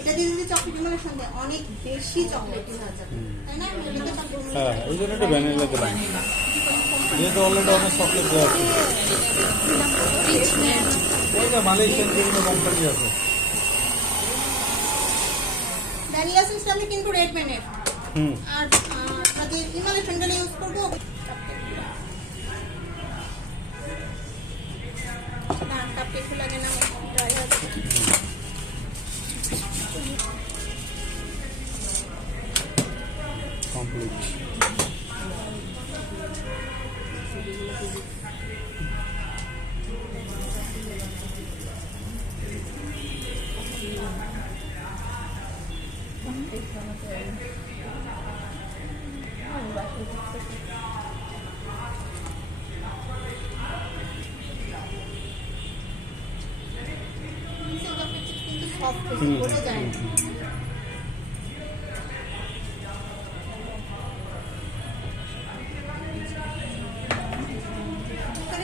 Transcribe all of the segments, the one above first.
এটা যদি চকলেট মানে সঙ্গে অনেক বেশি চকলেটি হয়ে যাবে, তাই না? হ্যাঁ, এই জন্য একটু ভ্যানিলা দিলাম, যেহেতু অলরেডি অনেক চকলেট দেওয়া আছে। ওইটা মালয়েশিয়ান বিভিন্ন কোম্পানি আছে। ভ্যানিলা এসেন্সটা আমি কিন্তু রেড ম্যানের, আর আপনাদের হিমালয় ফ্রেন্ডেল ইউজ করবো। না কাপ একটু লাগে না, ড্রাই আছে। কমপ্লিট। কিন্তু সফট হয়ে যায় না।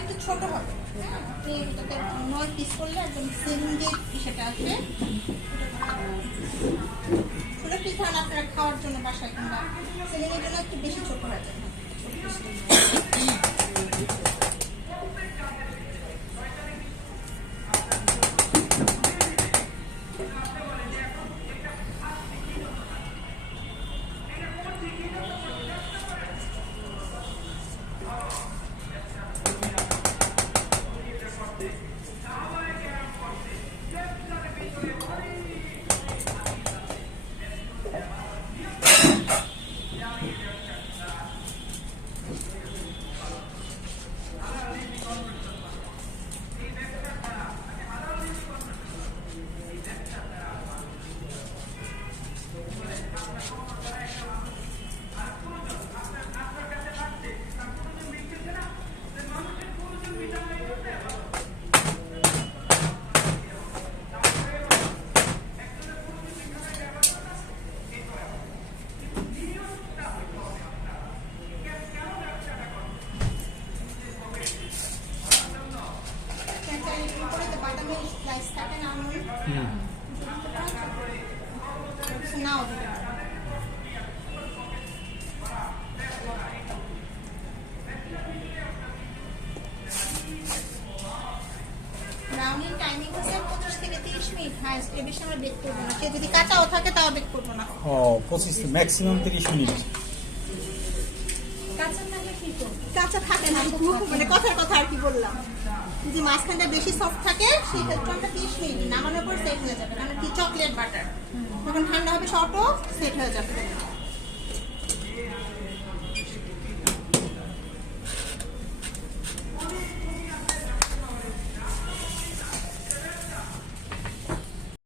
একটু ছোট হবে, এটাকে 9 পিস করলে একদম সেলিং যে সেটা আসবে। ছোট পিস হয় আপনারা খাওয়ার জন্য বাসায়, কিংবা সেলিং এর জন্য একটু বেশি ছোট হয়ে যায়। ব্রাউনিং টাইমিং হচ্ছে 25 থেকে 30 মিনিট, হাইস্ট এর বেশি আমরা বেক করব না। যদি কাঁচাও থাকে তাও বেক করব না। 25 ম্যাক্সিমাম 30 মিনিট। কাঁচা থাকলে কি করব? কাঁচা থাকে না, মানে কথার কথা আর কি বললাম। যদি মাঝখানটা বেশি সফট থাকে সেই ক্ষেত্রে আমরা 30 মিনিট নামানোর পর সেট হয়ে যাবে, কারণ কি চকলেট বাটার যখন ঠান্ডা হবে শর্টও সেট হয়ে যাবে।